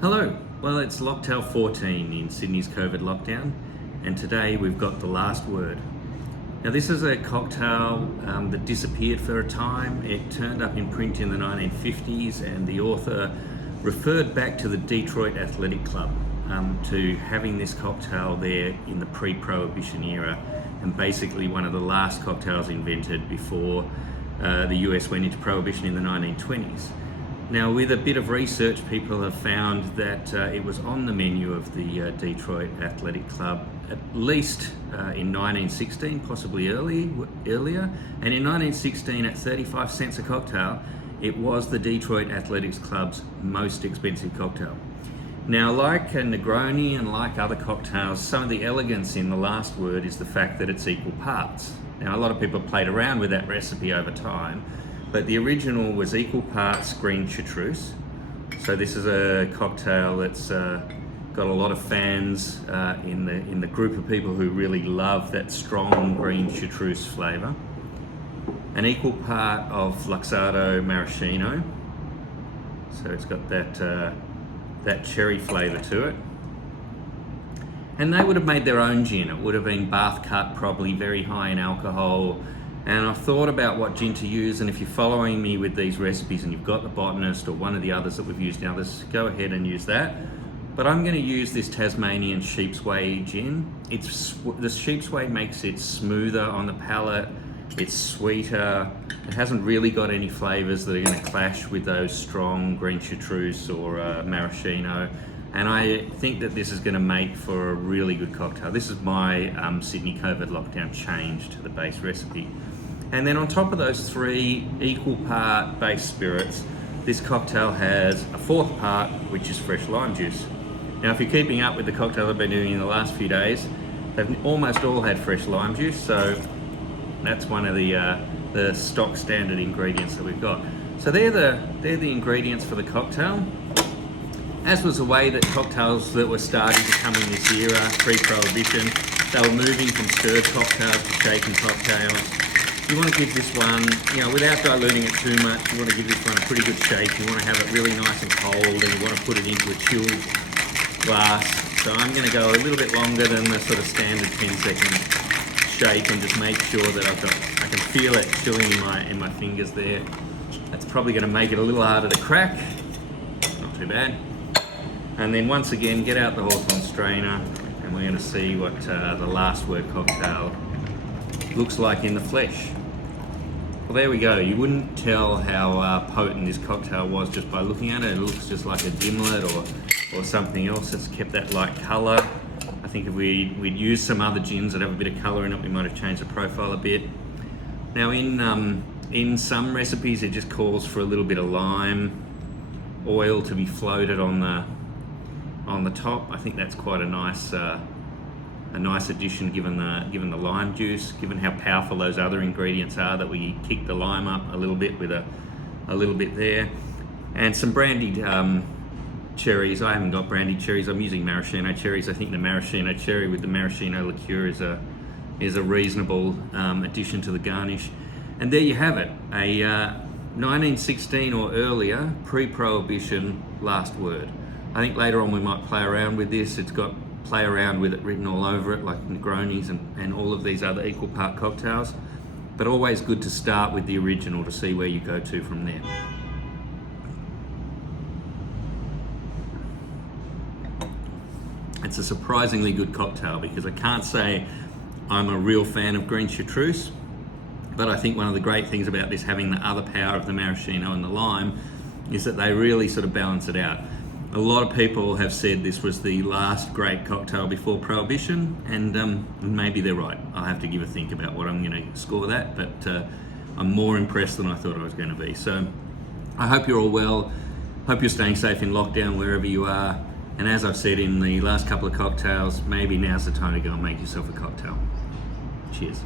Hello, well it's Locktail 14 in Sydney's COVID lockdown, and today we've got the last word. Now this is a cocktail that disappeared for a time. It turned up in print in the 1950s and the author referred back to the Detroit Athletic Club to having this cocktail there in the pre-Prohibition era, and basically one of the last cocktails invented before the US went into Prohibition in the 1920s. Now, with a bit of research, people have found that it was on the menu of the Detroit Athletic Club at least in 1916, possibly earlier. And in 1916, at 35 cents a cocktail, it was the Detroit Athletics Club's most expensive cocktail. Now, like a Negroni and like other cocktails, some of the elegance in the last word is the fact that it's equal parts. Now, a lot of people played around with that recipe over time, but the original was equal parts green chartreuse. So this is a cocktail that's got a lot of fans in the group of people who really love that strong green chartreuse flavour. An equal part of Luxardo maraschino. So it's got that cherry flavour to it. And they would have made their own gin. It would have been bath cut, probably very high in alcohol. And I've thought about what gin to use, and if you're following me with these recipes and you've got the Botanist or one of the others that we've used now, go ahead and use that. But I'm going to use this Tasmanian Sheep's Way gin. The Sheep's Way makes it smoother on the palate, it's sweeter, it hasn't really got any flavours that are going to clash with those strong green chartreuse or maraschino. And I think that this is going to make for a really good cocktail. This is my Sydney COVID lockdown change to the base recipe. And then on top of those three equal part base spirits, this cocktail has a fourth part, which is fresh lime juice. Now, if you're keeping up with the cocktail I've been doing in the last few days, they've almost all had fresh lime juice, so that's one of the stock standard ingredients that we've got. So they're the ingredients for the cocktail. As was the way that cocktails that were starting to come in this era, pre-Prohibition, they were moving from stirred cocktails to shaken cocktails. You want to give this one, without diluting it too much, you want to give this one a pretty good shake. You want to have it really nice and cold, and you want to put it into a chilled glass. So I'm going to go a little bit longer than the sort of standard 10-second shake, and just make sure that I can feel it chilling in my fingers there. That's probably going to make it a little harder to crack. Not too bad. And then once again, get out the Hawthorn strainer, and we're going to see what the last word cocktail looks like in the flesh. Well, there we go. You wouldn't tell how potent this cocktail was just by looking at it. It looks just like a gimlet or something else that's kept that light colour. I think if we'd used some other gins that have a bit of colour in it, we might have changed the profile a bit. Now in some recipes, it just calls for a little bit of lime oil to be floated on the top. I think that's quite a nice addition given the lime juice, given how powerful those other ingredients are, that we kick the lime up a little bit with a little bit there. And some brandied cherries. I haven't got brandied cherries, I'm using maraschino cherries. I think the maraschino cherry with the maraschino liqueur is a reasonable addition to the garnish. And there you have it, a 1916 or earlier pre-Prohibition last word. I think later on we might play around with this. It's got play around with it written all over it, like Negronis and all of these other equal part cocktails. But always good to start with the original to see where you go to from there. It's a surprisingly good cocktail, because I can't say I'm a real fan of green chartreuse, but I think one of the great things about this, having the other power of the maraschino and the lime, is that they really sort of balance it out. A lot of people have said this was the last great cocktail before Prohibition, and maybe they're right. I'll have to give a think about what I'm going to score that, but I'm more impressed than I thought I was going to be. So I hope you're all well. Hope you're staying safe in lockdown wherever you are. And as I've said in the last couple of cocktails, maybe now's the time to go and make yourself a cocktail. Cheers.